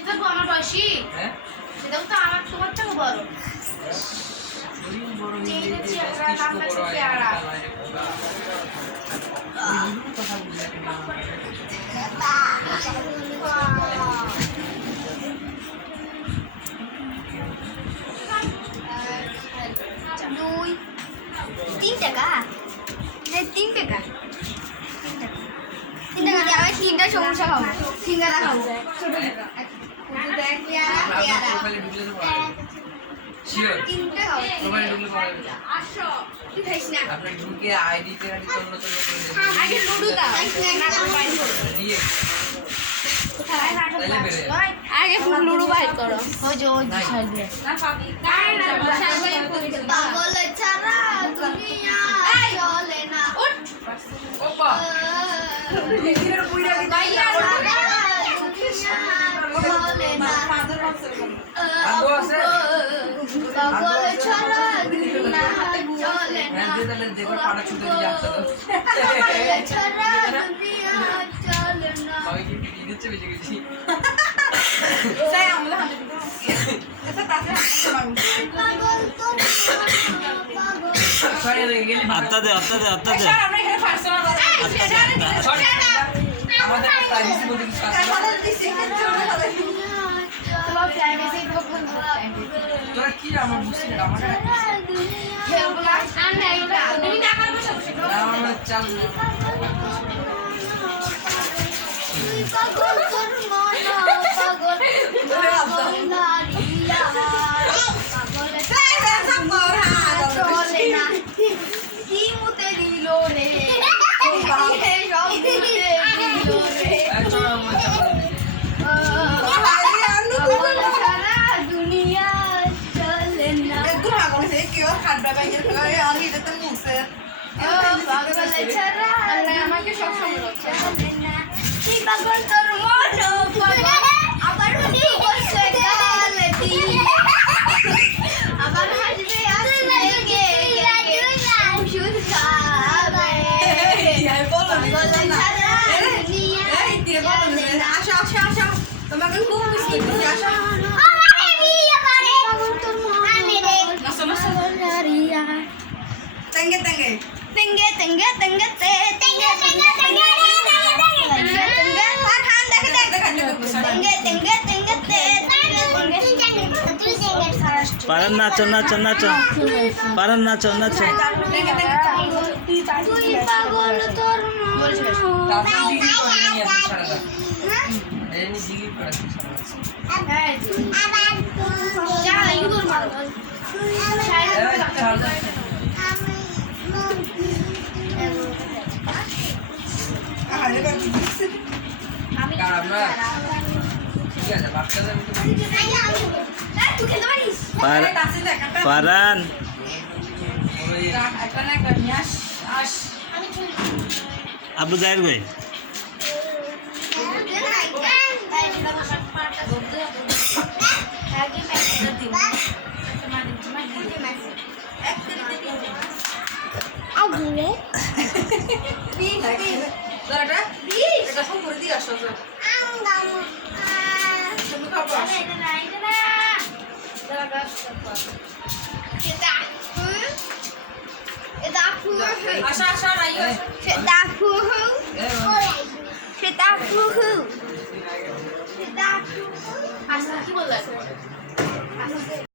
সেটা তো আমার বয়সী। হ্যাঁ সেটাও তো আমার তোমার থেকেও বড়। শরীর বড় হয়ে চেহারা গেছে, চেহারা, মস্তিষ্ক নামটা বড় হয়, চেহারা। মাথা নয়, বিভিন্ন কথা বুঝে না। দুই 3 টাকা এই 3 টাকা 3 টাকা দিয়ে আমি 3টা সমস্যা খাবো সিঙ্গারা খাবো ছোট দেখ পেয়ারা পেয়ারা প্রোফাইলে ঢুকলে তো পাওয়া যাবে। শিওর 3টা খাবো প্রোফাইলে ঢুকলে পাওয়া যাবে। আসো তুই খাইস না আপনার ঢুকে আইডি তে তন্ন তন্ন করে দেবেন। আগে লুডু দাও না বাইর করো দিয়ে তাইলে বেড়ে যাবে। আগে লুডু বাইর করো ওই যে ওই নাই। সাইডে। না পাবি কাই না পাগল ছাড়া দুনিয়া চলে না ওপা বাইয়া চলে না আগো আছে পাগল ছাড়া দুনিয়া চলে না হ্যাঁ যে তাহলে দেখো পাটা ছুটে দিয়ে আসতে দাও। পাগল ছাড়া দুনিয়া চলে না সবাই কি পিটি দিচ্ছে বেঁচে গেছি। পাগল তো পাগল সরি রে গেলি আত্মা দে সরি আমাদের প্রাইভেসি বলতে কিছু আছে না। তোমার প্রাইভেসি তো বন্ধ করে। তোরা কি আমার বুঝছিস না আমার খেলবো না। আর নাই না। তুমি না করবে সব কিছু। আমার চাল তুই পাগল তোর মন পাগল পাগল নারিয়া পাগল চলে না কি মুতে দিল রে হে সব মুতে দিল রে চল আমার চাল পাগল ছাড়া দুনিয়া চলে না পাগল ছাড়া আমাকে সব সময় চলে না কি পাগল তোর মন পাগল আবার উনি বসে গাল দিয়ে আবার হাসবে আসবে গে ওষুধ খাবে পাগল ছাড়া দুনিয়া চলে না পাগল তোর মন পাগল নারিয়া তেঙ্গে তেঙ্গে তেঙ্গে তেঙ্গে তেঙ্গে তেঙ্গে তেঙ্গে ফারহান দেখ তেঙ্গে তেঙ্গে তেঙ্গে পারেন নাচো পারেন নাচো তুই পাগল তোর আপনি ডিগ্রি করে নিয়ে আসেন সারাটা এনি ডিগ্রি করে আসেন সারাটা যা ইগোর মারো। আমি আমরা ঠিক আছে বাচ্চাদের তুই খেতে পারিস পারান আবু জাহির ভাই আসলে কি বললা?